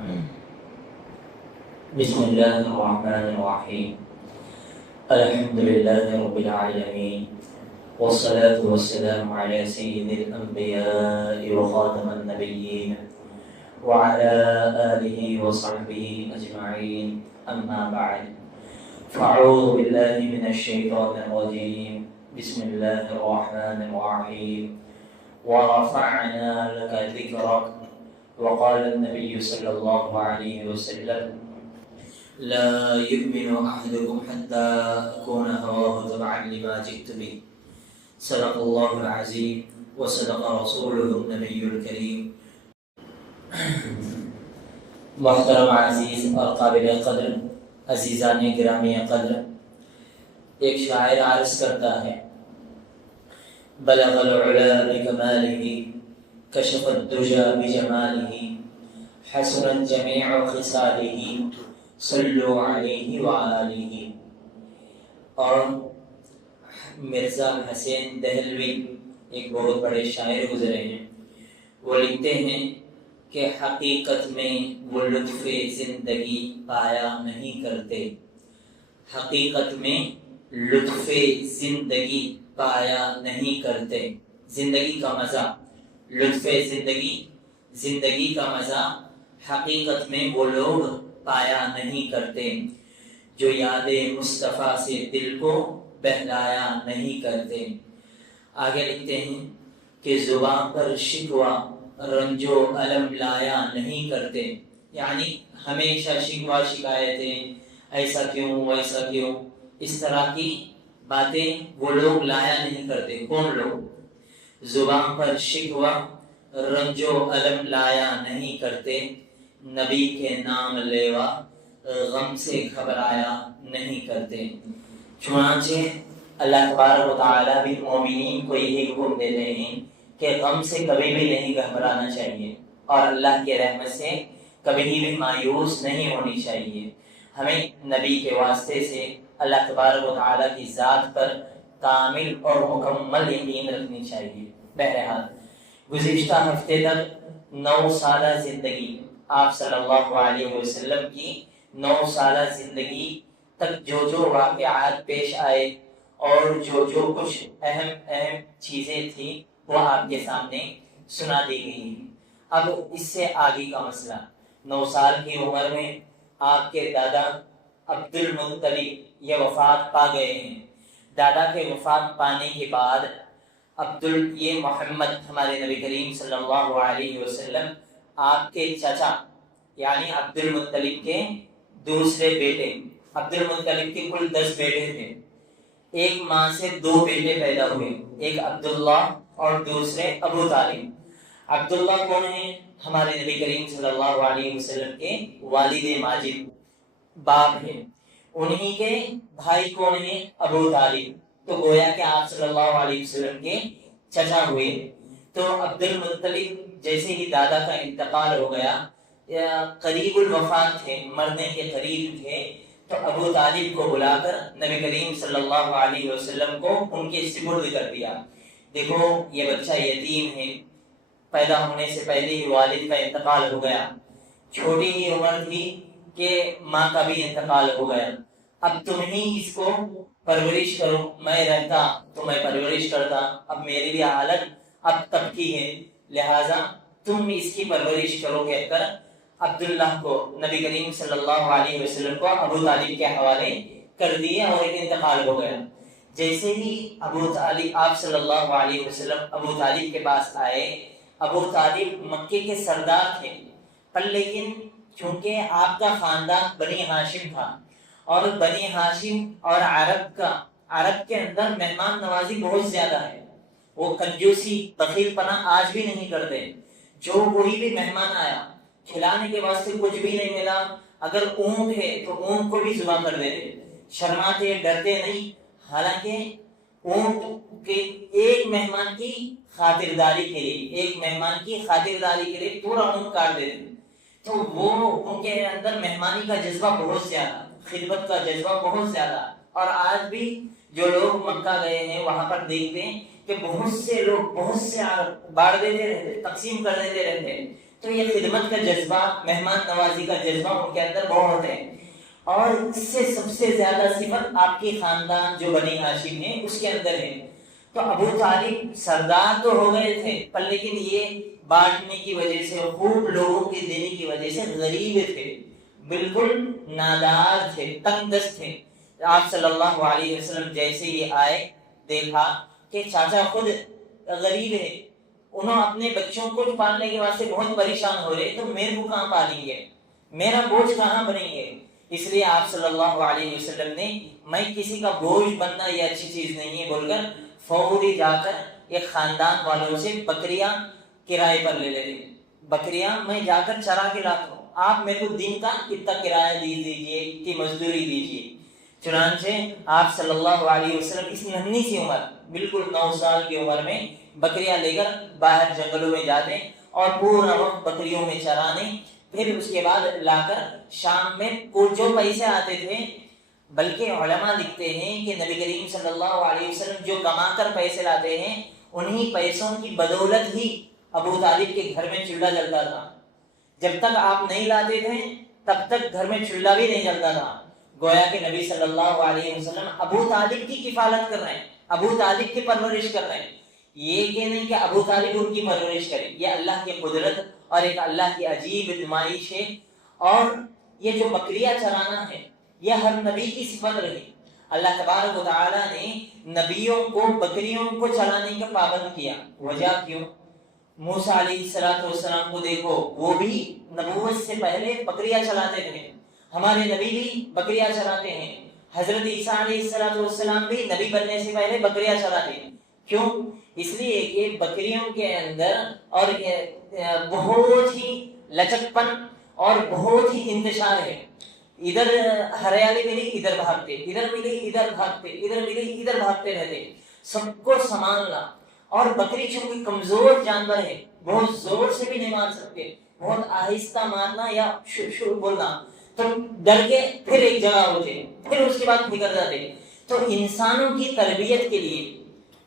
بسم الله الرحمن الرحيم. الحمد لله رب العالمين، والصلاة والسلام على سيد الأنبياء وخاتم النبيين وعلى آله وصحبه أجمعين، أما بعد. فأعوذ بالله من الشيطان الرجيم. بسم الله الرحمن الرحيم. ورفعنا لك ذكرك. وقال النبي صلى الله عليه وسلم: لا يؤمن أحدكم حتى أكون هواه تبعا لما جئت به. صدق الله العظيم وصدق رسوله النبي الكريم. محترم عزیز اور قابل قدر عزیزان گرامی قدر، ایک شاعر عرض کرتا ہے: بلغ العلا بکمالہ کشف الدجى بجمالہ حسنت جمیع خصالہ صلو علیہ وآلہ. اور مرزا حسین دہلوی ایک بہت بڑے شاعر گزرے ہیں. وہ لکھتے ہیں کہ حقیقت میں وہ لطف زندگی پایا نہیں کرتے. حقیقت میں لطف زندگی پایا نہیں کرتے. زندگی کا مزہ، لطف زندگی کا مزہ حقیقت میں وہ لوگ پایا نہیں کرتے جو یاد مصطفیٰ سے دل کو بہلایا نہیں کرتے. آگے لکھتے ہیں کہ زبان پر شکوہ رنج و الم لایا نہیں کرتے. یعنی ہمیشہ شکوہ شکایتیں، ایسا کیوں ویسا کیوں، اس طرح کی باتیں وہ لوگ لایا نہیں کرتے. کون لوگ؟ زبان پر شکوہ رنج و الم لایا نہیں کرتے، نبی کے نام لیوا غم سے گھبرایا نہیں کرتے. چنانچہ اللہ تبارک و تعالیٰ بھی مومنین کو یہی حکم دیتے ہیں کہ غم سے کبھی بھی نہیں گھبرانا چاہیے اور اللہ کی رحمت سے کبھی بھی مایوس نہیں ہونی چاہیے. ہمیں نبی کے واسطے سے اللہ تبارک و تعالیٰ کی ذات پر کامل اور مکمل یقین رکھنی چاہیے. بہرحال گزشتہ ہفتے تک 9 سالہ زندگی، آپ صلی اللہ علیہ وسلم کی 9 سالہ زندگی تک جو واقعات پیش آئے اور جو کچھ اہم چیزیں تھیں وہ آپ کے سامنے سنا دی گئی ہیں. اب اس سے آگے کا مسئلہ، 9 سال کی عمر میں آپ کے دادا عبد المطلب یہ وفات پا گئے ہیں. دادا کے وفات پانے کے بعد یہ محمد ہمارے نبی کریم صلی اللہ علیہ وسلم آپ کے چچا یعنی عبد المطلب کے دوسرے بیٹے. عبد المطلب کے کل 10 بیٹے تھے. ایک ماں سے 2 بیٹے پیدا ہوئے، ایک عبداللہ اور دوسرے ابو طالب. عبداللہ کون ہیں؟ ہمارے نبی کریم صلی اللہ علیہ وسلم کے والد ماجد، باپ ہیں. انہی کے بھائی کون ہیں؟ ابو طالب. تو گویا کہ آپ صلی اللہ علیہ وسلم کے چچا ہوئے. تو عبد المطلب جیسے ہی دادا کا انتقال ہو گیا، قریب الوفات تھے، مرنے کے قریب تھے، تو ابو طالب کو بلا کر نبی کریم صلی اللہ علیہ وسلم کو ان کے سپرد کر دیا. دیکھو یہ بچہ یتیم ہے، پیدا ہونے سے پہلے ہی والد کا انتقال ہو گیا، چھوٹی ہی عمر تھی کہ ماں کا بھی انتقال ہو گیا. اب تم ہی اس کو پرورش کرو. میں رہتا تو میں پرورش کرتا، اب میری بھی حالت اب تب کی ہے، لہذا تم اس کی پرورش کرو کہہ کر عبداللہ کو نبی کریم صلی اللہ علیہ وسلم کو ابو طالب کے حوالے کر دیے اور ایک انتقال ہو گیا. جیسے ہی ابو طالب آپ صلی اللہ علیہ وسلم ابو طالب کے پاس آئے، ابو طالب مکے کے سردار تھے، پر لیکن چونکہ آپ کا خاندان بنی ہاشم تھا اور بنی ہاشم اور عرب کے اندر مہمان نوازی بہت زیادہ ہے. وہ کنجوسی بخیل پنا آج بھی نہیں کرتے. جو کوئی بھی مہمان آیا کھلانے کے واسطے کچھ بھی نہیں ملا، اگر اونٹ ہے تو اونٹ کو بھی ذبح کر دیتے، شرماتے ڈرتے نہیں. حالانکہ اونٹ کے ایک مہمان کی خاطرداری کے لیے پورا اونٹ کاٹ دیتے. تو وہ ان کے اندر مہمانی کا جذبہ بہت زیادہ، خدمت کا جذبہ بہت زیادہ. اور آج بھی جو لوگ مکہ گئے ہیں وہاں پر دیکھتے ہیں کہ بہت سے لوگ بہت سے بانٹ دیتے رہتے، تقسیم کر دیتے رہتے. تو یہ خدمت کا جذبہ، مہمان نوازی کا جذبہ ان کے اندر بہت ہے. اور اس سے سب سے زیادہ صفت آپ کی خاندان جو بنی ہاشم ہے اس کے اندر ہے. تو ابو طالب سردار تو ہو گئے تھے، پر لیکن یہ بانٹنے کی وجہ سے، خوب لوگوں کے دینے کی وجہ سے غریب تھے، بالکل نادار تھے، تنگ دست تھے. آپ صلی اللہ علیہ وسلم جیسے یہ آئے، دیکھا کہ چاچا خود غریب ہے، انہوں اپنے بچوں کو پالنے کے واسطے بہت پریشان ہو رہے، تو میرے کو کہاں پالیں گے، میرا بوجھ کہاں بنیں گے. اس لیے آپ صلی اللہ علیہ وسلم نے میں کسی کا بوجھ بننا یہ اچھی چیز نہیں ہے بول کر فوری جا کر ایک خاندان والوں سے بکریاں کرائے پر لے لیتے. بکریاں میں جا کر چرا کے لاتا ہوں، آپ میرے کو دن کا کتنا کرایہ دیجیے، کتنی مزدوری دیجیے. چنانچہ آپ صلی اللہ علیہ وسلم اس ننھی سی عمر، بالکل 9 سال کی عمر میں بکریاں لے کر باہر جنگلوں میں جاتے اور پورا وقت بکریوں میں چرانے. پھر اس کے بعد لا کر شام میں جو پیسے آتے تھے، بلکہ علماء لکھتے ہیں کہ نبی کریم صلی اللہ علیہ وسلم جو کما کر پیسے لاتے ہیں، انہی پیسوں کی بدولت ہی ابو طالب کے گھر میں چولہا جلتا تھا. جب تک آپ نہیں لاتے تھے تب تک گھر میں چولہا بھی نہیں جلتا تھا. گویا کہ نبی صلی اللہ علیہ وسلم ابو طالب کی کفالت کر رہے ہیں، ابو طالب کی پرورش کر رہے ہیں. یہ کہ نہیں کہ ابو طالب ان کی پرورش کرے، یہ اللہ کی قدرت اور ایک اللہ کی عجیب نمائش ہے. اور یہ جو بکریاں چرانا ہے یہ ہر نبی کی صفت رہی. اللہ تبارک و تعالی نے نبیوں کو بکریوں کو چلانے کا پابند کیا. وجہ کیوں؟ موسیٰ علیہ السلام کو دیکھو، وہ بھی نبوت سے پہلے بکریاں چلاتے تھے، ہمارے نبی بھی بکریاں چلاتے ہیں. حضرت عیسیٰ علیہ السلام بھی نبی بننے سے پہلے بکریاں چلاتے ہیں. کیوں؟ اس لیے کہ بکریوں کے اندر اور بہت ہی لچک پن اور بہت ہی انتشار ہے. ادھر ہریالی ملی ادھر بھاگتے، ادھر ملی ادھر بھاگتے، ادھر ملی ادھر بھاگتے رہتے، سب کو سنبھالنا. اور بکری چونکہ کمزور جانور ہے، بہت زور سے بھی نہیں مار سکتے، بہت آہستہ مارنا یا شروع بولنا تو ڈر کے پھر ایک جگہ ہوتے، پھر اس کے بعد نکل جاتے. تو انسانوں کی تربیت کے لیے،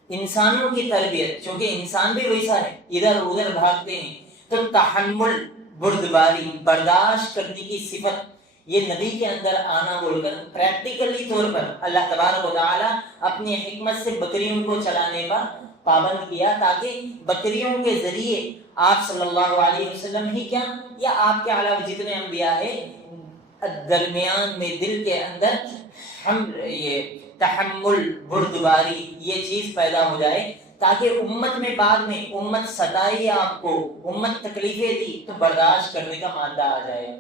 انسانوں کی تربیت، چونکہ انسان بھی ویسا ہے، ادھر ادھر بھاگتے ہیں، تو تحمل، بردباری، برداشت کرنے کی صفت یہ نبی کے اندر آنا بول کر پریکٹیکلی طور پر اللہ تبارک و تعالی اپنی حکمت سے بکریوں کو چلانے کا پابند کیا، تاکہ بکریوں کے ذریعے آپ صلی اللہ علیہ وسلم ہی کیا یا آپ کے علاوہ جتنے انبیاء ہیں درمیان میں دل کے اندر ہم یہ تحمل، بردباری یہ چیز پیدا ہو جائے، تاکہ امت میں بعد میں امت ستائی آپ کو، امت تکلیفیں دی تو برداشت کرنے کا مادہ آ جائے.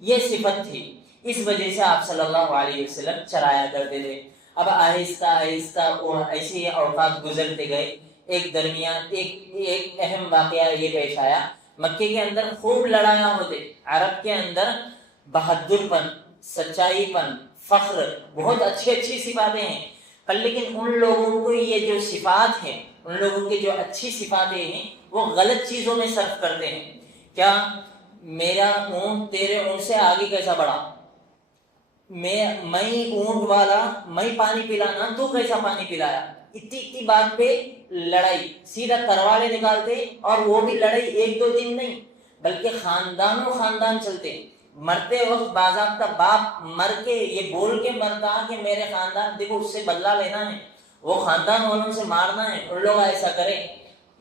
یہ صفت تھی، اس وجہ سے آپ صلی اللہ علیہ وسلم چرایا کرتے تھے. اب آہستہ آہستہ ایسے ہی اوقات گزرتے گئے. ایک درمیان ایک اہم واقعہ یہ پیش آیا. مکے کے اندر خوب لڑائیاں ہوتے، عرب کے اندر بہادر پن، سچائی پن، فخر، بہت اچھی صفاتیں ہیں. پر لیکن ان لوگوں کو یہ جو صفات ہیں، ان لوگوں کی جو اچھی صفاتیں ہیں وہ غلط چیزوں میں صرف کرتے ہیں. کیا میرا اونٹ تیرے اونٹ سے آگے کیسا بڑھا، میں اونٹ والا، میں پانی پلانا تو کیسا پانی پلایا، اتنی بات پہ لڑائی، سیدھا تروارے نکالتے. اور وہ بھی لڑائی 1-2 دن نہیں بلکہ خاندان چلتے. مرتے وقت باضابطہ باپ مر کے یہ بول کے مرتا کہ میرے خاندان دیکھو اس سے بدلہ لینا ہے، وہ خاندان والوں سے مارنا ہے، ان لوگ ایسا کریں،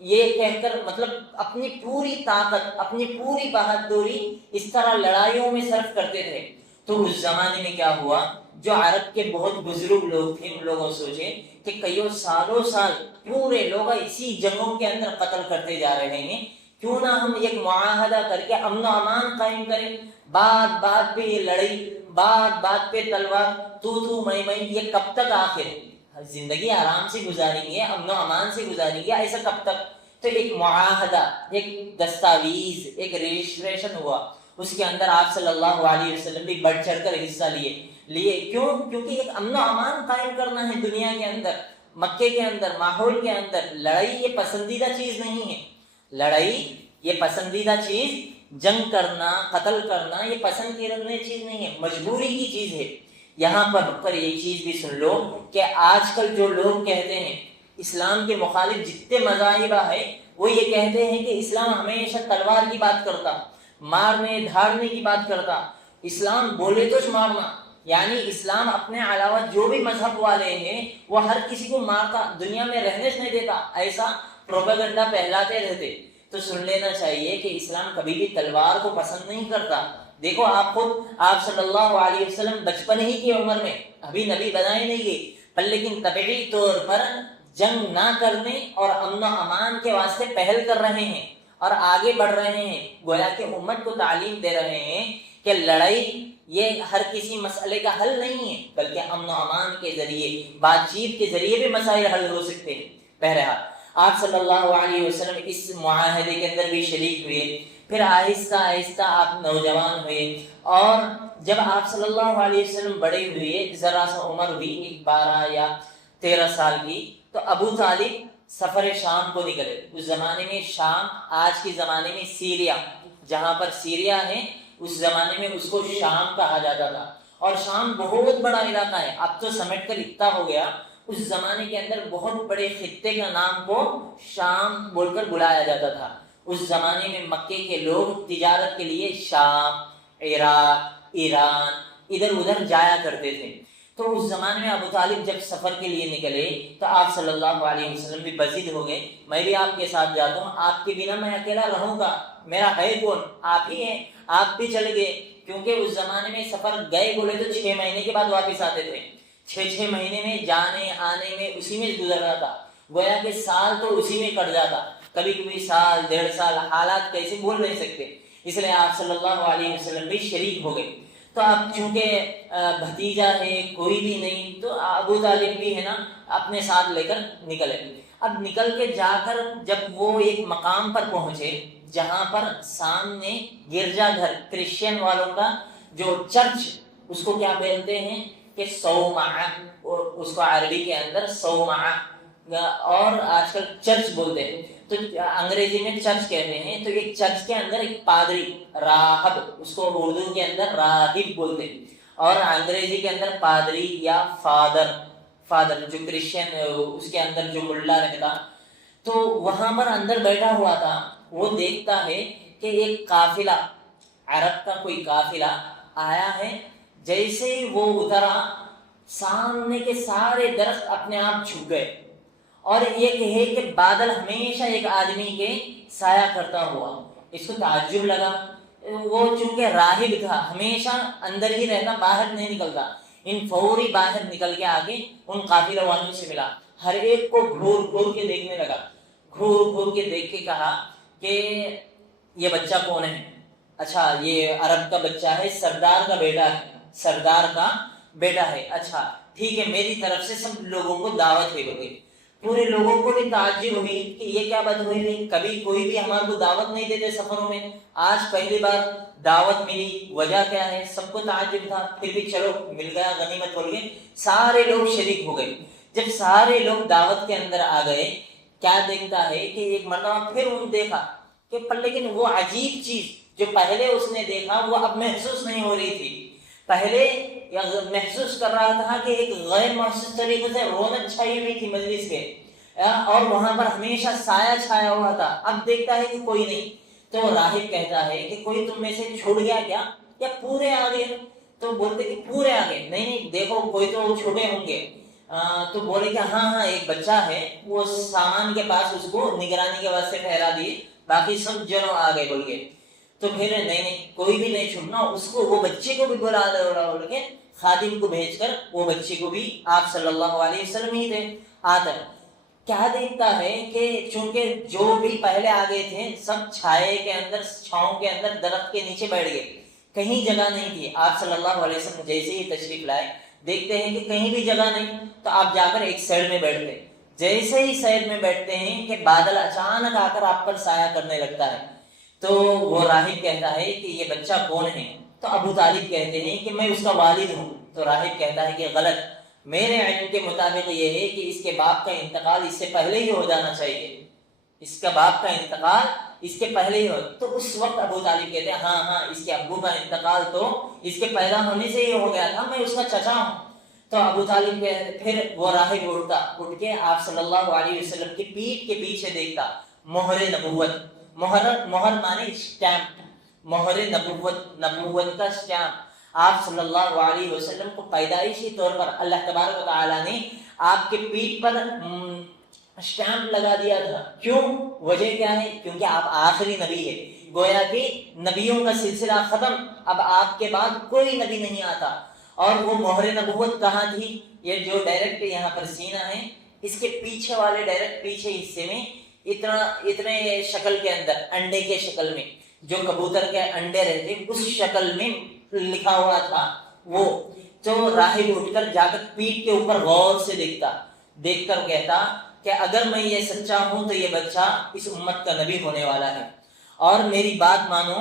یہ کہہ کر مطلب اپنی پوری طاقت، اپنی پوری بہادری اس طرح لڑائیوں میں صرف کرتے تھے. تو اس زمانے میں کیا ہوا، جو عرب کے بہت بزرگ لوگ تھے ان لوگوں سوچے کہ کئیوں سالوں سال پورے لوگ اسی جنگوں کے اندر قتل کرتے جا رہے ہیں، کیوں نہ ہم ایک معاہدہ کر کے امن و امان قائم کریں. بات پہ یہ لڑائی، بات پہ تلوار، تو میں یہ کب تک؟ آخر زندگی آرام سے گزاریں گے، امن و امان سے گزاریں گے، ایسا کب تک؟ تو ایک معاہدہ، ایک دستاویز، ایک رجسٹریشن ہوا. اس کے اندر آپ صلی اللہ علیہ وسلم بھی بڑھ چڑھ کر حصہ لیے. کیوں؟ کیونکہ ایک امن و امان قائم کرنا ہے دنیا کے اندر، مکے کے اندر، ماحول کے اندر. لڑائی یہ پسندیدہ چیز نہیں ہے، لڑائی یہ پسندیدہ چیز، جنگ کرنا، قتل کرنا یہ پسند کی چیز نہیں ہے، مجبوری کی چیز ہے. یہاں پر یہ چیز بھی سن لو کہ آج کل جو لوگ کہتے ہیں اسلام کے مخالف جتنے مذاہب ہے وہ یہ کہتے ہیں کہ اسلام ہمیشہ تلوار کی بات کرتا، مارنے دھاڑنے کی بات کرتا، اسلام بولے تو مارنا، یعنی اسلام اپنے علاوہ جو بھی مذہب والے ہیں وہ ہر کسی کو مارتا، دنیا میں رہنے سے نہیں دیتا، ایسا پروپیگنڈا پھیلاتے رہتے۔ تو سن لینا چاہیے کہ اسلام کبھی بھی تلوار کو پسند نہیں کرتا۔ دیکھو آپ خود، آپ صلی اللہ علیہ وسلم بچپن ہی کی عمر میں، ابھی نبی بنائے نہیں گئے، پر لیکن طبعی طور پر جنگ نہ کرنے اور امن و امان کے واسطے پہل کر رہے ہیں اور آگے بڑھ رہے ہیں، گویا کہ امت کو تعلیم دے رہے ہیں کہ لڑائی یہ ہر کسی مسئلے کا حل نہیں ہے، بلکہ امن و امان کے ذریعے، بات چیت کے ذریعے بھی مسائل حل ہو سکتے ہیں۔ بہرحال آپ صلی اللہ علیہ وسلم اس معاہدے کے اندر بھی شریک ہوئے، پھر آہستہ آہستہ آپ نوجوان ہوئے، اور جب آپ صلی اللہ علیہ وسلم بڑے ہوئے، ذرا سا عمر ہوئی 12 یا 13 سال کی، تو ابو طالب سفر شام کو نکلے۔ اس زمانے میں شام، آج کے زمانے میں سیریا، جہاں پر سیریا ہے، اس زمانے میں اس کو شام کہا جاتا تھا، اور شام بہت بڑا علاقہ ہے، اب تو سمیٹ کر اتنا ہو گیا، اس زمانے کے اندر بہت بڑے خطے کا نام کو شام بول کر بلایا جاتا تھا۔ اس زمانے میں مکے کے لوگ تجارت کے لیے شام، عراق، ایران ادھر ادھر جایا کرتے تھے۔ تو اس زمانے میں ابو طالب جب سفر کے لیے نکلے تو آپ صلی اللہ علیہ وسلم بھی بضد ہو گئے، میں بھی آپ کے ساتھ جاتا ہوں، آپ کے بنا میں اکیلا رہوں گا، میرا ہے کون، آپ ہی ہیں، آپ بھی چلے گئے، کیونکہ اس زمانے میں سفر گئے بولے تو 6 مہینے کے بعد واپس آتے تھے، 6 مہینے میں جانے آنے میں اسی میں گزر رہا تھا، گویا کہ سال تو اسی میں کٹ جاتا، کبھی کبھی سال 1.5 سال، حالات کیسے بول نہیں سکتے، اس لیے آپ صلی اللہ علیہ وسلم بھی شریک ہو گئے۔ تو اب چونکہ بھتیجا ہے، کوئی بھی نہیں، تو ابو طالب بھی ہے نا اپنے ساتھ لے کر نکلے۔ اب نکل کے جا کر جب وہ ایک مقام پر پہنچے جہاں پر سامنے گرجا گھر، کرسچین والوں کا جو چرچ، اس کو کیا بولتے ہیں کہ صومعہ، اس کو عربی کے اندر صومعہ اور آج کل چرچ بولتے ہیں، تو انگریزی میں چرچ کہتے ہیں۔ تو ایک چرچ کے اندر ایک پادری، راہب، اس کو اردو کے اندر راہب بولتے ہیں، اور انگریزی کے اندر پادری یا فادر جو کرسچین اس کے اندر جو ملا رہتا، تو وہاں پر اندر بیٹھا ہوا تھا، وہ دیکھتا ہے کہ ایک قافلہ، عرب کا کوئی قافلہ آیا ہے، جیسے ہی وہ اترا سامنے کے سارے درخت اپنے آپ چھپ گئے، اور یہ ہے کہ بادل ہمیشہ ایک آدمی کے سایہ کرتا ہوا۔ اس کو تعجب لگا، وہ چونکہ راہب تھا، ہمیشہ اندر ہی رہتا، باہر نہیں نکلتا، ان فوری باہر نکل کے آگے ان قافلہ والوں سے ملا، ہر ایک کو گھور گھور کے دیکھنے لگا، گھور گھور کے دیکھ کے کہا کہ یہ بچہ کون ہے؟ اچھا یہ عرب کا بچہ ہے، سردار کا بیٹا ہے، سردار کا بیٹا ہے، اچھا ٹھیک ہے، میری طرف سے سب لوگوں کو دعوت ہے ہوگی۔ پورے لوگوں کو بھی تعجب ہوئی کہ یہ کیا بات ہوئی نہیں، کبھی کوئی بھی ہمارے کو دعوت نہیں دیتے سفروں میں، آج پہلی بار دعوت ملی، وجہ کیا ہے؟ سب کو تعجب تھا، پھر بھی چلو مل گیا غنیمت بول کے سارے لوگ شریک ہو گئے۔ جب سارے لوگ دعوت کے اندر آ گئے، کیا دیکھتا ہے کہ ایک مرتبہ پھر انہوں دیکھا کہ پر لیکن وہ عجیب چیز جو پہلے اس نے دیکھا وہ اب محسوس نہیں ہو رہی تھی۔ پہلے محسوس کر رہا تھا کہ ایک غیر محسوس طریقے سے رونق چھائی ہوئی تھی مجلس پہ، اور وہاں پر ہمیشہ سایہ چھایا ہوا تھا، اب دیکھتا ہے کہ کوئی نہیں۔ تو راہب کہتا ہے کہ کوئی تم میں سے چھوٹ گیا کیا، یا پورے آ گئے؟ تو بولتے کہ پورے آ گئے، نہیں نہیں دیکھو کوئی تو چھوٹے ہوں گے۔ تو بولے کہ ہاں ایک بچہ ہے، وہ سامان کے پاس اس کو نگرانی کے واسطے ٹھہرا دیے، باقی سب جنوں آ گئے بول کے۔ تو پھر نہیں کوئی بھی نہیں چھوٹنا، اس کو وہ بچے کو بھی بلا بول کے خادم کو بھیج کر وہ بچے کو بھی، آپ صلی اللہ علیہ وسلم ہی تھے آتا ہے۔ کیا دیکھتا ہے کہ چونکہ جو بھی پہلے آگے تھے سب چھائے کے اندر، چھاؤں کے اندر، درخت کے نیچے بیٹھ گئے، کہیں جگہ نہیں تھی۔ آپ صلی اللہ علیہ وسلم جیسے ہی تشریف لائے، دیکھتے ہیں کہ کہیں بھی جگہ نہیں، تو آپ جا کر ایک سائڈ میں بیٹھتے، جیسے ہی سائڈ میں بیٹھتے ہیں کہ بادل اچانک آ کر آپ پر سایہ کرنے لگتا ہے۔ تو وہ راہب کہتا ہے کہ یہ بچہ کون ہے؟ تو ابو طالب کہتے ہیں کہ میں اس کا والد ہوں۔ تو راہب کہتا ہے کہ غلط، میرے علم کے مطابق یہ ہے کہ اس کے باپ کا انتقال اس سے پہلے ہی ہو جانا چاہیے، اس کا باپ کا انتقال اس کے پہلے ہی ہو۔ تو اس وقت ابو طالب کہتے ہیں ہاں اس کے ابو کا انتقال تو اس کے پیدا ہونے سے ہی ہو گیا تھا، میں اس کا چچا ہوں۔ تو ابو طالب پھر وہ راہب اٹھ کے آپ صلی اللہ علیہ وسلم کی پیٹھ کے پیچھے دیکھتا، مہر نبوت، مہر مانے اسٹیمپ، مہر نبوت کا اسٹیمپ. آپ صلی اللہ علیہ وسلم کو پیدائشی طور پر اللہ تبارک و تعالیٰ نے آپ کے پیٹھ پر اسٹیمپ لگا دیا تھا. کیوں؟ وجہ کیا ہے؟ کیونکہ آپ آخری نبی ہے. گویا کہ نبیوں کا سلسلہ ختم، اب آپ کے بعد کوئی نبی نہیں آتا. اور وہ مہر نبوت کہاں تھی؟ یہ جو ڈائریکٹ یہاں پر سینہ ہے، اس کے پیچھے والے ڈائریکٹ پیچھے حصے میں اتنے شکل کے اندر، انڈے کے شکل میں، جو کبوتر کے انڈے رہتے اس شکل میں لکھا ہوا تھا. وہ تو راہب اٹھ کر جا کر پیٹھ کے اوپر غور سے دیکھ کر کہتا کہ اگر میں یہ سچا ہوں تو یہ بچہ اس امت کا نبی ہونے والا ہے، اور میری بات مانو،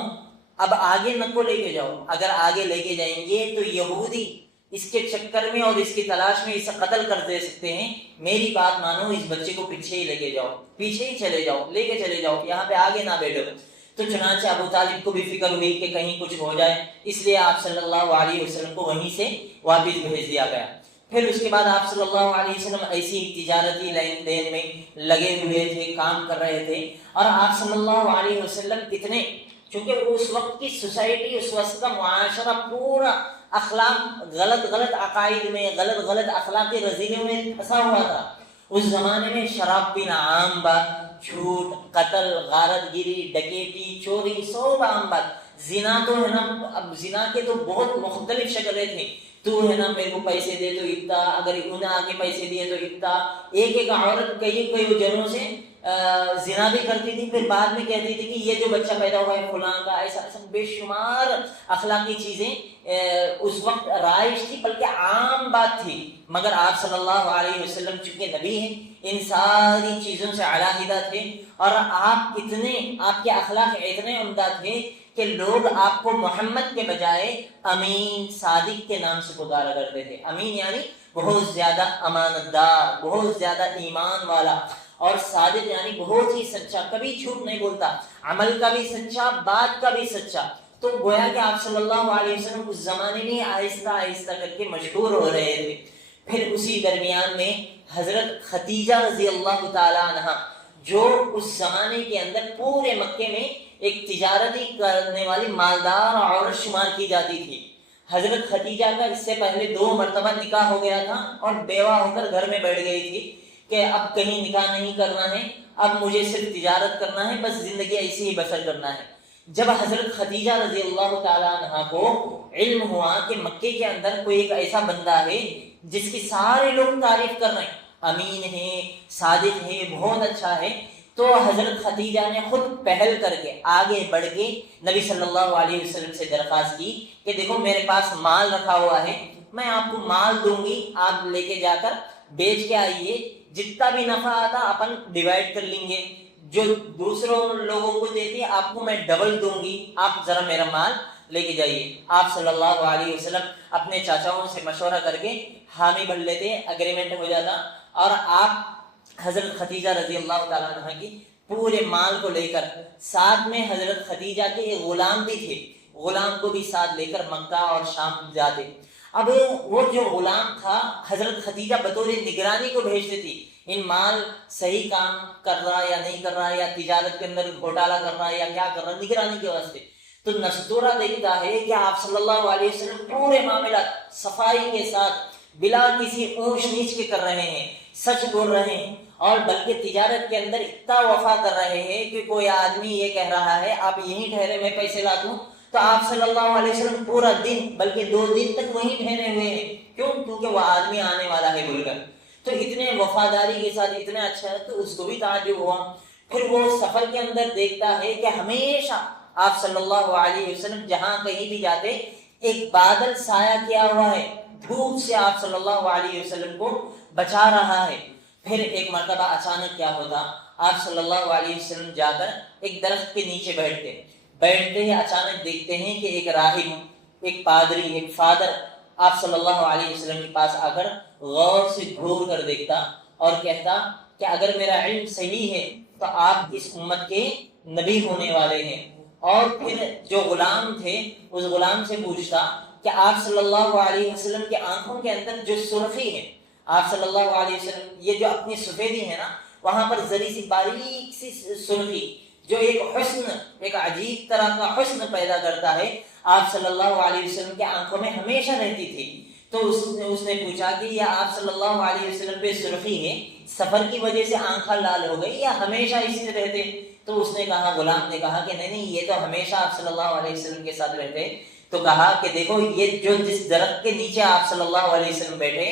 اب آگے نہ کو لے کے جاؤ. اگر آگے لے کے جائیں گے تو یہودی اس کے چکر میں اور اس کی تلاش میں اسے قتل کر دے سکتے ہیں. میری بات مانو، اس بچے کو پیچھے ہی لے کے جاؤ، پیچھے ہی چلے جاؤ، لے کے چلے جاؤ، یہاں پہ آگے نہ بیٹھو. تو چنانچہ ابو طالب کو بھی فکر ہوئی کہ کہیں کچھ ہو جائے، اس لیے آپ صلی اللہ علیہ وسلم کو وہیں سے واپس بھیج دیا گیا. پھر اس کے بعد آپ صلی اللہ علیہ وسلم ایسی تجارتی لین دین میں لگے ہوئے تھے، کام کر رہے تھے. اور آپ صلی اللہ علیہ وسلم کتنے، چونکہ اس وقت کی سوسائٹی، اس وقت کا معاشرہ پورا اخلاق غلط عقائد میں، غلط اخلاقی رذیلوں میں پھنسا ہوا تھا. اس زمانے میں شراب پینا عام بات، جھوٹ، قتل، غارت گیری، ڈکیتی، چوری سب عام بات. زنا تو ہے نا، اب زنا کے تو بہت مختلف شکلیں تھیں. تو ہے نا میرے کو پیسے دے تو اتنا، اگر انہیں آگے پیسے دیے تو اتنا. ایک عورت کئی جنوں سے زنا بھی کرتی تھی، پھر بعد میں کہتی تھی کہ یہ جو بچہ پیدا ہوا ہے فلاں کا، ایسا بے شمار اخلاقی چیزیں اس وقت رائج تھی، بلکہ عام بات تھی. مگر آپ صلی اللہ علیہ وسلم چونکہ نبی ہیں، ان ساری چیزوں سے علیحدہ تھے. اور آپ کے اخلاق اتنے عمدہ تھے کہ لوگ آپ کو محمد کے بجائے امین، صادق کے نام سے پکارا کرتے تھے. امین یعنی بہت زیادہ امانت دار، بہت زیادہ ایمان والا، اور صادق یعنی بہت ہی سچا، کبھی جھوٹ نہیں بولتا، عمل کا بھی سچا، بات کا بھی سچا. تو گویا کہ آپ صلی اللہ علیہ وسلم اس زمانے میں آہستہ آہستہ کر کے مشہور ہو رہے تھے. پھر اسی درمیان میں حضرت خدیجہ رضی اللہ تعالی عنہ، جو اس زمانے کے اندر پورے مکے میں ایک تجارتی کرنے والی مالدار عورت شمار کی جاتی تھی. حضرت خدیجہ کا اس سے پہلے 2 مرتبہ نکاح ہو گیا تھا اور بیوہ ہو کر گھر میں بیٹھ گئی تھی کہ اب کہیں نکاح نہیں کرنا ہے، اب مجھے صرف تجارت کرنا ہے، بس زندگی ایسی ہی بسر کرنا ہے. جب حضرت خدیجہ رضی اللہ تعالیٰ عنہ کو علم ہوا کہ مکے کے اندر کوئی ایک ایسا بندہ ہے جس کی سارے لوگ تعریف کر رہے ہیں، امین ہے، صادق ہے، بہت اچھا ہے، تو حضرت خدیجہ نے خود پہل کر کے آگے بڑھ کے نبی صلی اللہ علیہ وسلم سے درخواست کی کہ دیکھو میرے پاس مال رکھا ہوا ہے، میں آپ کو مال دوں گی، آپ لے کے جا کر بیچ کے آئیے، جتنا بھی نفع آتا اپن ڈیوائڈ کر لیں گے، جو دوسروں لوگوں کو دیتی ہے آپ کو میں ڈبل دوں گی، آپ ذرا میرا مال لے کے جائیے. آپ صلی اللہ علیہ وسلم اپنے چاچاؤں سے مشورہ کر کے حامی بھر لیتے، اگریمنٹ ہو جاتا، اور آپ حضرت خدیجہ رضی اللہ تعالیٰ عنہ کی پورے مال کو لے کر، ساتھ میں حضرت خدیجہ کے ایک غلام بھی تھے، غلام کو بھی ساتھ لے کر مکہ اور شام جاتے. اب وہ جو غلام تھا حضرت خدیجہ بطور نگرانی کو بھیجتی تھی، ان مال صحیح کام کر رہا یا نہیں کر رہا، یا تجارت کے اندر گھوٹالا کر رہا ہے یا کیا کر رہا، نگرانی کے واسطے. تو نستورہ دیکھتا ہے کہ آپ صلی اللہ علیہ وسلم پورے معاملات صفائی کے ساتھ بلا کسی اونچ نیچ کے کر رہے ہیں، سچ بول رہے ہیں، اور بلکہ تجارت کے اندر اتنا وفا کر رہے ہیں کہ کوئی آدمی یہ کہہ رہا ہے آپ یہیں ٹھہرے میں پیسے لا دوں، تو آپ صلی اللہ علیہ وسلم پورا دن بلکہ 2 دن تک وہیں ٹھہرے ہوئے ہیں. کیوں؟ کیونکہ وہ آدمی آنے والا ہے بول کر. تو اتنے وفاداری کے ساتھ اتنا اچھا ہے، تو اس کو بھی تعجب ہوا. پھر وہ سفر کے اندر دیکھتا ہے کہ ہمیشہ آپ صلی اللہ علیہ وسلم جہاں کہیں بھی جاتے ایک بادل سایہ کیا ہوا ہے، دھوپ سے آپ صلی اللہ علیہ وسلم کو بچا رہا ہے. پھر ایک مرتبہ اچانک کیا ہوتا، آپ صلی اللہ علیہ وسلم جا کر ایک درخت کے نیچے بیٹھتے ہی اچانک دیکھتے ہیں کہ ایک راہب، ایک پادری، ایک فادر آپ صلی اللہ علیہ وسلم کے پاس آ کر غور سے گھور کر دیکھتا اور کہتا کہ اگر میرا علم صحیح ہے تو آپ اس امت کے نبی ہونے والے ہیں. اور پھر جو غلام تھے اس غلام سے پوچھتا کہ آپ صلی اللہ علیہ وسلم کے آنکھوں کے اندر جو سرخی ہے، آپ صلی اللہ علیہ وسلم یہ جو اپنی سفیدی ہے نا، وہاں پر ذری سی باریک سی سرخی جو ایک عجیب طرح کا حسن پیدا کرتا ہے، آپ صلی اللہ علیہ وسلم کے آنکھوں میں ہمیشہ رہتی تھی۔ تو اس نے پوچھا کہ یا آپ صلی اللہ علیہ وسلم پہ سرخی ہے، سفر کی وجہ سے آنکھیں لال ہو گئی یا ہمیشہ اسی رہتے؟ تو اس نے کہا، غلام نے کہا کہ نہیں یہ تو ہمیشہ آپ صلی اللہ علیہ وسلم کے ساتھ رہتے۔ تو کہا کہ دیکھو یہ جو جس درخت کے نیچے آپ صلی اللہ علیہ وسلم بیٹھے،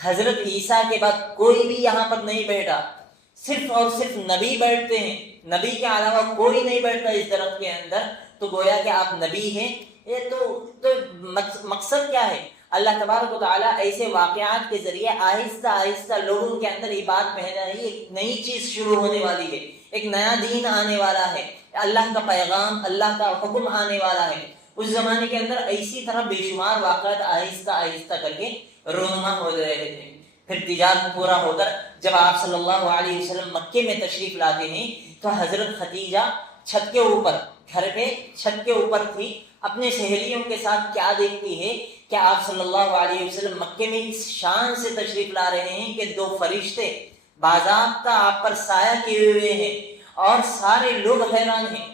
حضرت عیسیٰ کے بعد کوئی بھی یہاں پر نہیں بیٹھا، صرف اور صرف نبی بیٹھتے ہیں، نبی کے علاوہ کوئی نہیں بیٹھتا اس درخت کے اندر۔ تو گویا کہ آپ نبی ہیں۔ یہ تو مقصد کیا ہے؟ اللہ تبارک و تعالیٰ ایسے واقعات کے ذریعے آہستہ آہستہ لوگوں کے اندر یہ بات پھیلا رہی ہے، ایک نئی چیز شروع ہونے والی ہے، ایک نیا دین آنے والا ہے، اللہ کا پیغام، اللہ کا حکم آنے والا ہے۔ اس زمانے کے اندر اسی طرح بے شمار واقعات آہستہ آہستہ کر کے رونما ہو رہے تھے۔ پھر تجارت پورا ہو کر جب آپ صلی اللہ علیہ وسلم مکے میں تشریف لاتے ہیں تو حضرت خدیجہ چھت کے اوپر، گھر پہ چھت کے اوپر تھی، اپنے سہیلیوں کے ساتھ کیا دیکھتی ہے کہ آپ صلی اللہ علیہ وسلم مکے میں اس شان سے تشریف لا رہے ہیں کہ دو فرشتے باضابطہ آپ پر سایہ کیے ہوئے ہیں اور سارے لوگ حیران ہیں،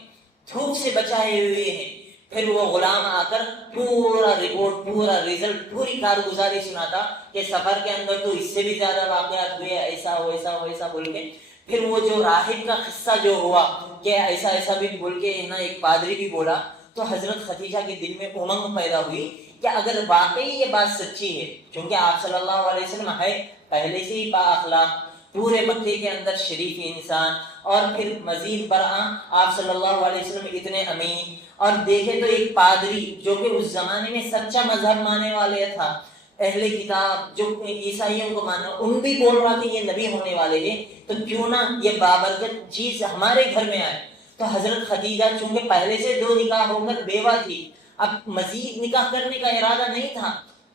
دھوپ سے بچائے ہوئے ہیں۔ پھر وہ غلام آ کر پورا رپورٹ، پورا رزلٹ، پوری کارگزاری سناتا کہ سفر کے اندر تو اس سے بھی زیادہ واقعات ہوئے، ایسا ہو ایسا ہو ایسا بول کے۔ پھر وہ جو راہب کا قصہ جو ہوا کہ ایسا ایسا بھی بول کے نا ایک پادری بھی بولا، تو حضرت خدیجہ کے دل میں امنگ پیدا ہوئی کہ اگر واقعی یہ بات سچی ہے، کیونکہ آپ صلی اللہ علیہ وسلم ہے پہلے سے ہی با اخلاق، پورے مکے کے اندر شریف انسان، اور پھر مزید برآں آپ صلی اللہ علیہ وسلم اتنے امین، اور دیکھے تو ایک پادری جو کہ اس زمانے میں سچا مذہب ماننے والے تھا، اہل کتاب جو عیسائیوں کو ماننا، ان بھی بول رہا کہ یہ نبی ہونے والے ہیں، تو کیوں نہ یہ بابرکت چیز ہمارے گھر میں آئے۔ تو حضرت خدیجہ چونکہ پہلے سے 2 نکاح ہو کر بیوہ تھی، اب مزید نکاح کرنے کا ارادہ نہیں تھا،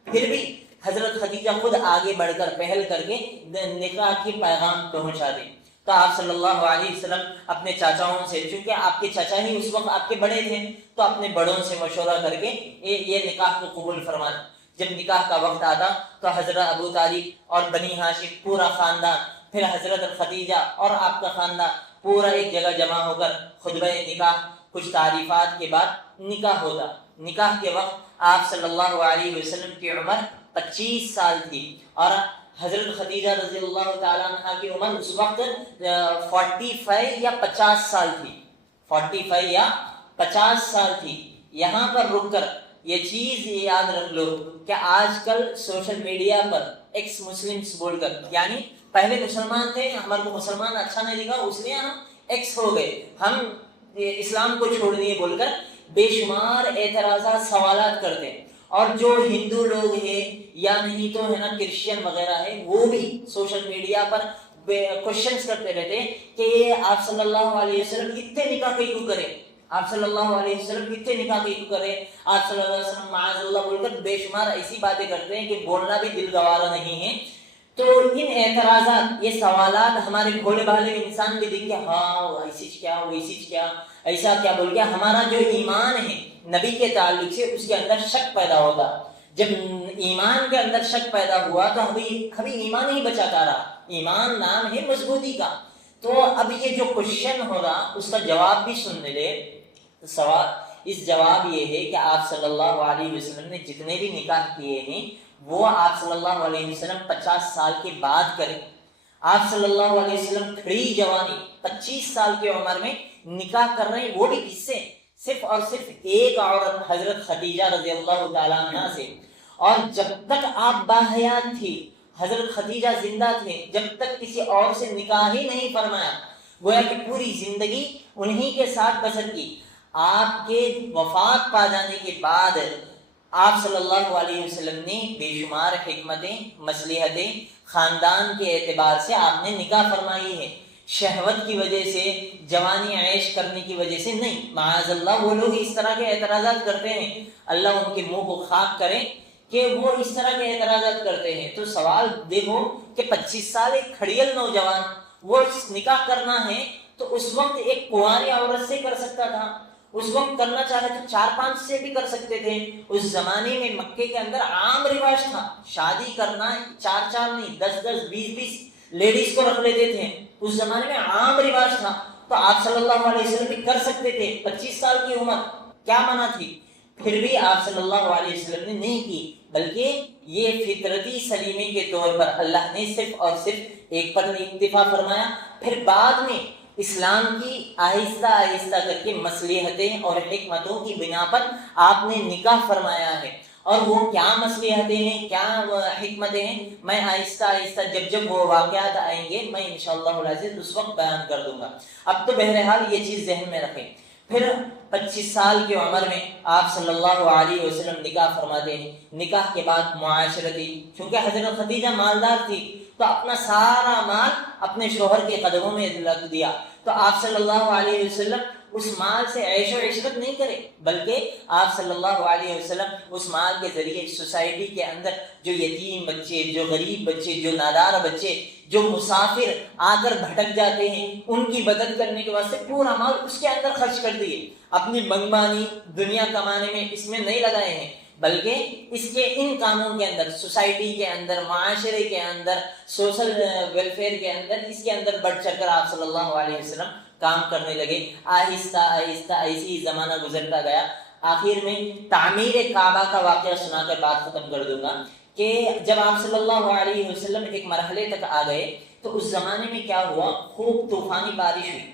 پھر بھی حضرت خدیجہ خود آگے بڑھ کر پہل کر کے نکاح کی پیغام پہنچا دی۔ تو آپ صلی اللہ علیہ وسلم اپنے چاچاؤں سے، چونکہ آپ کے چاچا ہی اس وقت آپ کے بڑے تھے، تو اپنے بڑوں سے مشورہ کر کے یہ نکاح کو قبول فرمانا۔ جب نکاح کا وقت آتا تو حضرت ابو طالب اور بنی ہاشم پورا خاندان، پھر حضرت خدیجہ اور آپ کا خاندان پورا ایک جگہ جمع ہو کر خطبہ نکاح، کچھ تعریفات کے بعد نکاح ہوتا۔ نکاح کے وقت آپ صلی اللہ علیہ وسلم کی عمر 25 سال تھی، اور حضرت خدیجہ رضی اللہ تعالیٰ عنہ کی عمر اس وقت 45 یا 50 سال تھی، 45 یا 50 سال تھی۔ یہاں پر رک کر یہ چیز یاد رکھ لو کہ آج کل سوشل میڈیا پر ایکس مسلمس بول کر، یعنی پہلے مسلمان تھے، ہمارے کو مسلمان اچھا نہیں لگا اس لیے ہم ایکس ہو گئے، ہم اسلام کو چھوڑ دیے بول کر بے شمار اعتراضات، سوالات کرتے ہیں۔ اور جو ہندو لوگ ہیں یا نہیں تو ہے نا کرسچن وغیرہ ہے، وہ بھی سوشل میڈیا پر کوشچنس کرتے رہتے کہ آپ صلی اللہ علیہ وسلم اتنے نکاح کیوں کریں، آپ صلی اللہ علیہ وسلم اتنے نکاح کیوں کریں، آپ صلی اللہ علیہ وسلم معاذ اللہ بول کر بے شمار ایسی باتیں کرتے ہیں کہ بولنا بھی دل گوارا نہیں ہے۔ تو ان اعتراضات، یہ سوالات ہمارے بھولے بھالے انسان بھی دیکھ کے ہاں ایسی کیا، ویسی کیا، ایسا کیا بول کے ہمارا جو ایمان ہے نبی کے تعلق سے اس کے اندر شک پیدا ہوتا۔ جب ایمان کے اندر شک پیدا ہوا تو کبھی ایمان ہی بچاتا رہا، ایمان نام ہے مضبوطی کا۔ تو اب یہ جو کوشچن ہو رہا اس کا جواب بھی سن لے۔ سوال اس جواب یہ ہے کہ آپ صلی اللہ علیہ وسلم نے جتنے بھی نکاح کیے ہیں وہ آپ صلی اللہ علیہ وسلم 50 سال کے بعد کریں۔ آپ صلی اللہ علیہ وسلم کھڑی جوانی 25 سال کی عمر میں نکاح کر رہے ہیں، وہ بھی کس سے؟ صرف اور صرف ایک عورت حضرت خدیجہ رضی اللہ تعالیٰ عنہ سے۔ اور جب تک آپ باحیات تھی، حضرت خدیجہ زندہ تھے، جب تک کسی اور سے نکاح ہی نہیں فرمایا، گویا کہ پوری زندگی انہی کے ساتھ بسر کی۔ آپ کے وفات پا جانے کے بعد آپ صلی اللہ علیہ وسلم نے بے شمار حکمتیں، مصلحتیں خاندان کے اعتبار سے آپ نے نکاح فرمائی ہے۔ شہوت کی وجہ سے، جوانی عیش کرنے کی وجہ سے نہیں، معاذ اللہ وہ لوگ اس طرح کے اعتراضات کرتے ہیں، اللہ ان کے منہ کو خاک کرے کہ وہ اس طرح کے اعتراضات کرتے ہیں۔ تو سوال دیکھو کہ 25 سال ایک کھڑیل نوجوان، وہ نکاح کرنا ہے تو اس وقت ایک کنواری عورت سے کر سکتا تھا، اس وقت کرنا چاہے تو 4-5 سے بھی کر سکتے تھے۔ اس زمانے میں مکے کے اندر عام رواج تھا شادی کرنا، 4 نہیں 10 20 لیڈیز کو رکھ لیتے تھے، اس زمانے میں عام رواج تھا، تو آپ صلی اللہ علیہ وسلم بھی کر سکتے تھے، 25 سال کی عمر، کیا منع تھی؟ پھر بھی آپ صلی اللہ علیہ وسلم نے نہیں کی، بلکہ یہ فطرتی سلیمی کے طور پر اللہ نے صرف اور صرف ایک پر اکتفا فرمایا، پھر بعد میں اسلام کی آہستہ آہستہ کر کے مصلحتیں اور حکمتوں کی بنا پر آپ نے نکاح فرمایا ہے۔ اور وہ کیا مصلحتیں ہیں، کیا حکمتیں ہیں، میں آہستہ آہستہ جب وہ واقعات آئیں گے میں انشاءاللہ العزیز اس وقت بیان کر دوں گا۔ اب تو بہرحال یہ چیز ذہن میں رکھیں۔ پھر 25 سال کی عمر میں آپ صلی اللہ علیہ وسلم نکاح فرماتے ہیں۔ نکاح کے بعد معاشرتی، چونکہ حضرت خدیجہ مالدار تھی تو اپنا سارا مال اپنے شوہر کے قدموں میں رکھ دیا، تو آپ صلی اللہ علیہ وسلم اس مال سے عیش و عشرت نہیں کرے، بلکہ آپ صلی اللہ علیہ وسلم اس مال کے ذریعے سوسائٹی کے اندر جو یتیم بچے، جو غریب بچے، جو نادار بچے، جو مسافر آ کر بھٹک جاتے ہیں، ان کی مدد کرنے کے واسطے پورا مال اس کے اندر خرچ کر دیے۔ اپنی منگمانی دنیا کمانے میں اس میں نہیں لگائے ہیں، بلکہ اس کے ان کاموں کے اندر، سوسائٹی کے اندر، معاشرے کے اندر، سوشل ویلفیئر کے اندر، اس کے اندر بڑھ چڑھ کر آپ صلی اللہ علیہ وسلم کام کرنے لگے۔ آہستہ آہستہ ایسی زمانہ گزرتا گیا، آخر میں تعمیر کعبہ کا واقعہ سنا کر بات ختم کر دوں گا کہ جب آپ صلی اللہ علیہ وسلم ایک مرحلے تک آ گئے تو اس زمانے میں کیا ہوا، خوب طوفانی بارش ہوئی۔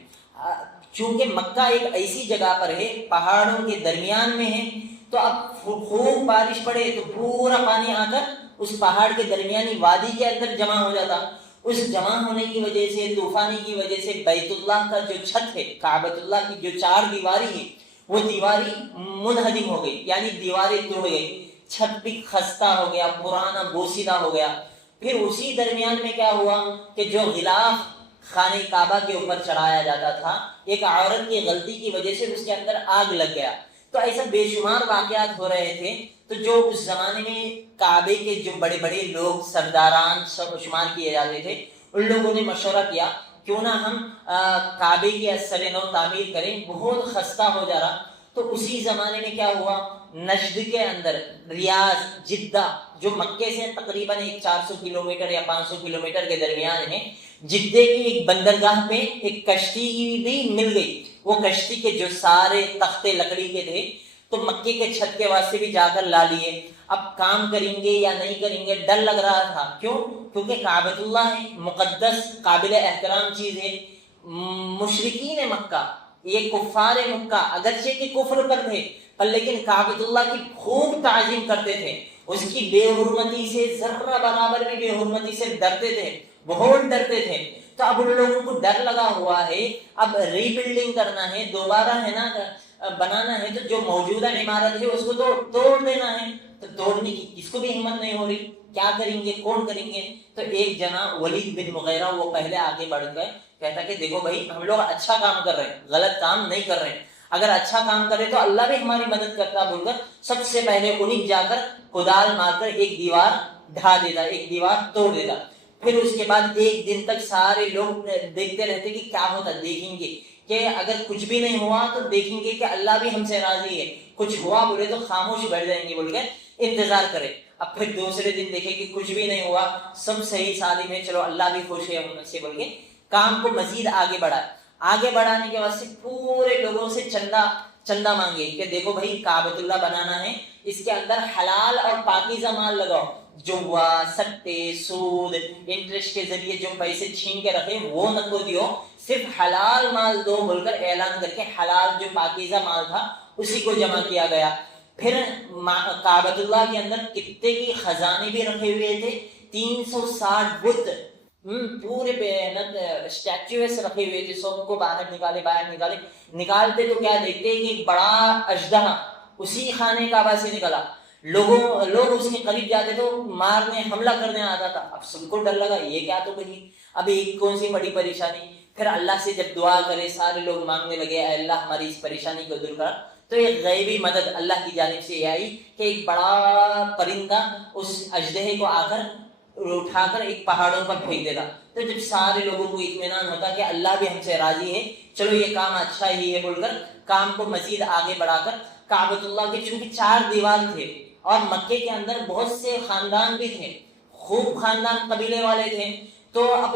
چونکہ مکہ ایک ایسی جگہ پر ہے، پہاڑوں کے درمیان میں ہے، تو اب خوب بارش پڑے تو پورا پانی آ کر اس پہاڑ کے درمیانی وادی کے اندر جمع ہو جاتا۔ اس جمع ہونے کی وجہ سے، طوفانی کی وجہ سے بیت اللہ کا جو چھت ہے، کعبۃ اللہ کی جو 4 دیواری ہے، وہ دیواری منہدم ہو گئی، یعنی دیواریں ٹوٹ گئی، چھت بھی خستہ ہو گیا، پرانا بوسیدہ ہو گیا۔ پھر اسی درمیان میں کیا ہوا کہ جو غلاف خانہ کعبہ کے اوپر چڑھایا جاتا تھا، ایک عورت کی غلطی کی وجہ سے اس کے اندر آگ لگ گیا۔ تو ایسا بے شمار واقعات ہو رہے تھے، تو جو اس زمانے میں کعبے کے جو بڑے بڑے لوگ، سرداران سب شمار کیے جاتے تھے، ان لوگوں نے مشورہ کیا کیوں نہ ہم کعبے کی سر نو تعمیر کریں، بہت خستہ ہو جا رہا۔ تو اسی زمانے میں کیا ہوا، نجد کے اندر، ریاض، جدہ، جو مکے سے تقریباً 400 کلومیٹر یا 500 کلومیٹر کے درمیان ہے، جدے کی ایک بندرگاہ پہ ایک کشتی بھی مل گئی۔ وہ کشتی کے جو سارے تختے لکڑی کے تھے تو مکے کے چھت کے واسطے بھی جا کر لا لیے۔ اب کام کریں گے یا نہیں کریں گے ڈر لگ رہا تھا، کیوں؟ کیونکہ کعبۃ اللہ ہے، مقدس قابل احترام چیز ہے۔ مشرکین مکہ، یہ کفار مکہ اگرچہ کہ کفر پر تھے پر لیکن کعبۃ اللہ کی خوب تعظیم کرتے تھے، اس کی بے حرمتی سے ذرہ برابر بھی بے حرمتی سے ڈرتے تھے، بہت ڈرتے تھے۔ تو اب ان لوگوں کو ڈر لگا ہوا ہے، اب ری بلڈنگ کرنا ہے، دوبارہ ہے نا بنانا ہے، تو جو موجودہ عمارت ہے اس کو تو توڑ دینا ہے، تو توڑنے کی کس کو بھی ہمت نہیں ہو رہی، کیا کریں گے، کون کریں گے؟ تو ایک جنا ولید بن مغیرہ وہ پہلے آگے بڑھ گئے، کہتا کہ دیکھو بھائی ہم لوگ اچھا کام کر رہے ہیں، غلط کام نہیں کر رہے ہیں، اگر اچھا کام کرے تو اللہ بھی ہماری مدد کرتا بول کر سب سے پہلے انہیں جا کر کدال مار کر ایک دیوار ڈھا دیتا، ایک دیوار توڑ دیتا۔ پھر اس کے بعد ایک دن تک سارے لوگ دیکھتے رہتے کہ کیا ہوتا، دیکھیں گے کہ اگر کچھ بھی نہیں ہوا تو دیکھیں گے کہ اللہ بھی ہم سے راضی ہے، کچھ ہوا بولے تو خاموش بیٹھ جائیں گے بول کے انتظار کرے۔ اب پھر دوسرے دن دیکھے کہ کچھ بھی نہیں ہوا، سب صحیح سالم ہے، چلو اللہ بھی خوش ہے ہم سے بول کے کام کو مزید آگے بڑھا۔ آگے بڑھانے کے واسطے پورے لوگوں سے چندہ مانگے کہ دیکھو بھائی کعبۃ اللہ بنانا ہے، اس کے اندر حلال اور پاکیزہ مال لگاؤ، جوا، سٹے، سود، انٹرسٹ کے ذریعے جو پیسے چھین کے رکھے وہ نہ کو دیو، صرف حلال مال دو بول کر اعلان کر کے حلال جو پاکیزہ مال تھا اسی کو جمع کیا گیا۔ پھر کعبۃ اللہ کے اندر کتے کی خزانے بھی رکھے ہوئے تھے، 360 بت پورے اسٹیچوز رکھے ہوئے تھے، سب کو باہر نکالتے تو کیا دیکھتے کہ ایک بڑا اژدہا اسی خانے کعبہ سے نکلا، لوگ اس کے قریب جاتے تو مارنے، حملہ کرنے آتا تھا۔ اب سب کو ڈر لگا یہ کیا، تو کہیں اب ایک کون سی بڑی پریشانی۔ پھر اللہ سے جب دعا کرے سارے لوگ مانگنے لگے اے اللہ ہماری اس پریشانی کو دور کر، تو ایک غیبی مدد اللہ کی جانب سے یہ آئی کہ ایک بڑا پرندہ اس اژدہے کو آ کر اٹھا کر ایک پہاڑوں پر پھینک دیتا۔ تو جب سارے لوگوں کو اطمینان ہوتا کہ اللہ بھی ہم سے راضی ہے، چلو یہ کام اچھا ہی ہے بول کر کام کو مزید آگے بڑھا کر کعبۃ اللہ کے چونکہ 4 دیوار تھے اور مکے کے اندر بہت سے خاندان بھی تھے، خوب خاندان قبیلے والے تھے، تو اب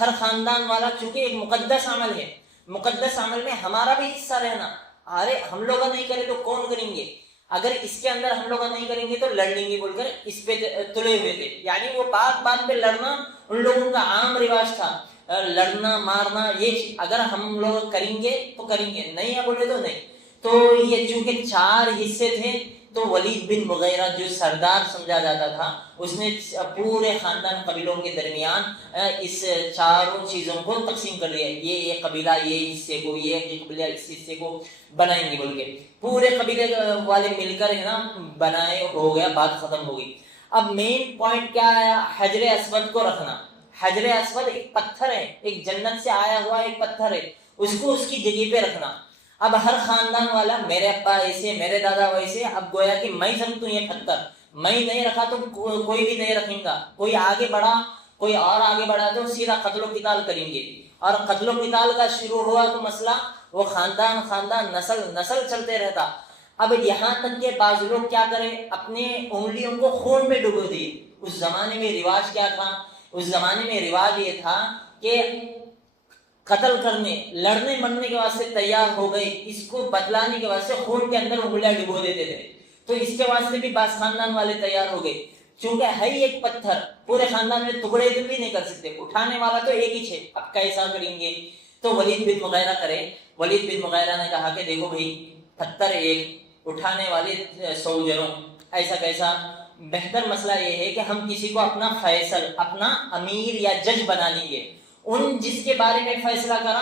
ہر خاندان والا چونکہ ایک مقدس عمل ہے، مقدس عمل میں ہمارا بھی حصہ رہنا، ارے ہم لوگ نہیں کرے تو کون کریں گے، اگر اس کے اندر ہم لوگ نہیں کریں گے تو لڑ لیں گے بول کر اس پہ تلے ہوئے تھے. یعنی وہ بات پہ لڑنا ان لوگوں کا عام رواج تھا، لڑنا مارنا، یہ اگر ہم لوگ کریں گے تو کریں گے، نہیں ہے بولے تو نہیں. تو یہ چونکہ 4 حصے تھے تو ولید بن مغیرہ جو سردار سمجھا جاتا تھا اس نے پورے خاندان قبیلوں کے درمیان اس 4 چیزوں کو تقسیم کر لیا. یہ قبیلہ یہ حصے کو، یہ قبیلہ اس حصے کو بنائیں گے بول کے پورے قبیلے والے مل کر ہے نا بنائے، ہو گیا، بات ختم ہو گئی. اب مین پوائنٹ کیا آیا؟ حجر اسود کو رکھنا. حجر اسود ایک پتھر ہے، ایک جنت سے آیا ہوا ایک پتھر ہے، اس کو اس کی جگہ پہ رکھنا. اب ہر خاندان والا، میرے ابا ایسے، میرے دادا ویسے، اب گویا کہ میں سمجھوں یہ پتھر میں نہیں رکھا تو کوئی بھی نہیں رکھیں گا. کوئی آگے بڑھا، کوئی اور آگے بڑھا تو سیدھا قتل و قتال کریں گے، اور قتل و قتال کا شروع ہوا تو مسئلہ وہ خاندان نسل چلتے رہتا. اب یہاں تک کہ بعض لوگ کیا کریں، اپنے انگلیوں کو خون میں ڈبو دیے. اس زمانے میں رواج کیا تھا؟ اس زمانے میں رواج یہ تھا کہ قتل کرنے، لڑنے مرنے کے واسطے تیار ہو گئے، اس کو بتلانے کے واسطے خون کے اندر انگلیاں ڈبو دیتے تھے. تو اس کے واسطے بھی بعض خاندان والے تیار ہو گئے، چونکہ ہے ایک پتھر، پورے خاندان میں ٹکڑے بھی نہیں کر سکتے، اٹھانے والا تو ایک ہی ہے، اب کیسا کریں گے؟ تو ولید بن مغیرہ کرے. ولید بن مغیرہ نے کہا کہ دیکھو بھائی، پتھر ایک، اٹھانے والے 100 جنوں، ایسا کیسا؟ بہتر مسئلہ یہ ہے کہ ہم کسی کو اپنا فیصل، اپنا امیر یا جج بنا لیں گے، ان جس کے بارے میں فیصلہ کرا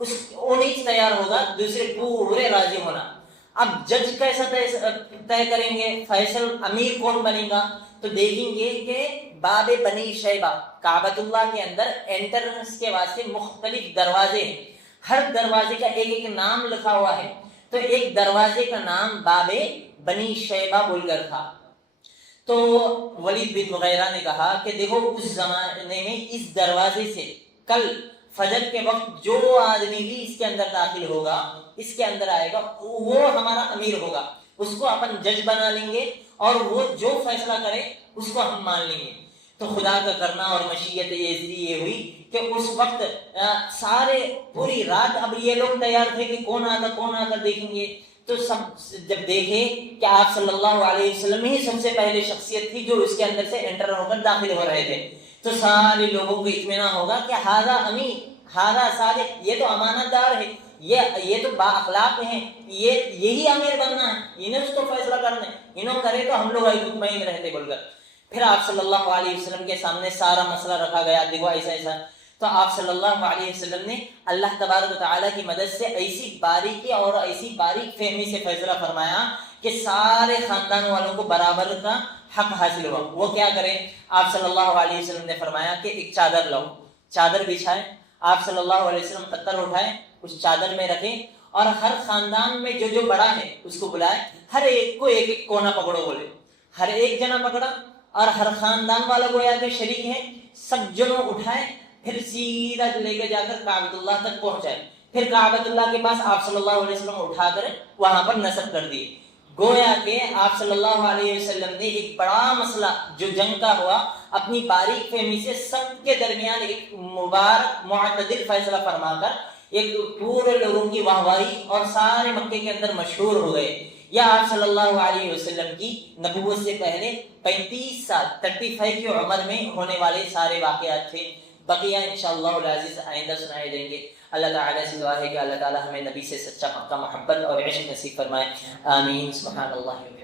انہیں تیار ہوگا، دوسرے پورے راضی ہونا. اب جج کیسا طے کریں گے؟ فیصل امیر کون بنے گا؟ تو دیکھیں گے کہ باب بنی شیبہ، کعبۃ اللہ کے اندر انٹرنس کے واسطے مختلف دروازے ہیں، ہر دروازے کا ایک ایک نام لکھا ہوا ہے. تو ایک دروازے کا نام باب بنی شیبہ بول کر تھا. تو ولید بن مغیرہ نے کہا کہ دیکھو اس زمانے میں اس دروازے سے کل فجر کے وقت جو آدمی بھی اس کے اندر داخل ہوگا، اس کے اندر آئے گا، وہ ہمارا امیر ہوگا، اس کو اپن جج بنا لیں گے اور وہ جو فیصلہ کرے اس کو ہم مان لیں گے. تو خدا کا کرنا اور مشیت یہ ہوئی کہ اس وقت سارے پوری رات اب یہ لوگ تیار تھے کہ کون آتا دیکھیں گے. تو سب جب دیکھے کہ آپ صلی اللہ علیہ وسلم ہی سب سے پہلے شخصیت تھی جو اس کے اندر سے انٹر ہو کر داخل ہو رہے تھے، تو سارے لوگوں کو اطمینان ہوگا کہ ہاذا امین، ہاذا صادق، یہ تو امانت دار ہے، یہ تو با اخلاق ہیں، یہی امیر بننا ہے، انہیں اس کو فیصلہ کرنا ہے، انہوں کرے تو ہم لوگ مطمئن رہتے بول کر. پھر آپ صلی اللہ علیہ وسلم کے سامنے سارا مسئلہ رکھا گیا، دیکھو ایسا. تو آپ صلی اللہ علیہ وسلم نے اللہ تبارک و تعالیٰ کی مدد سے ایسی باریکی اور ایسی باریک فہمی سے فیصلہ فرمایا کہ سارے خاندان والوں کو برابر کا حق حاصل ہوا. وہ کیا کریں؟ آپ صلی اللہ علیہ وسلم نے فرمایا کہ ایک چادر لاؤ، چادر بچھائے. آپ صلی اللہ علیہ وسلم پتھر اٹھائے، اس چادر میں رکھیں، اور ہر خاندان میں جو بڑا ہے اس کو بلائے، ہر ایک کو ایک ایک کونا پکڑو بولے. ہر ایک جنا پکڑا اور ہر خاندان والا گویا کہ شریک ہے، سب جنوں اٹھائے، پھر سیدھا لے کے جا کر کعبۃ اللہ تک پہنچائے. پھر کعبۃ اللہ کے پاس آپ صلی اللہ علیہ وسلم اٹھا کر وہاں پر نصب کر دیے. گویا کہ آپ صلی اللہ علیہ وسلم نے ایک بڑا مسئلہ جو جنگ کا ہوا، اپنی باریک فہمی سے سب کے درمیان ایک مبارک معتدل فیصلہ فرما کر ایک پورے لوگوں کی واہواہی اور سارے مکے کے اندر مشہور ہو گئے. یا آپ صلی اللہ علیہ وسلم کی نبوت سے پہلے 35 سال 35 کی عمر میں ہونے والے سارے واقعات تھے. بقیہ انشاءاللہ العزیز آئندہ سنائے دیں گے. اللہ تعالیٰ سے دعا ہے کہ اللہ تعالیٰ ہمیں نبی سے سچا پکا محبت اور عشق نصیب فرمائے. آمین. سبحان اللہ.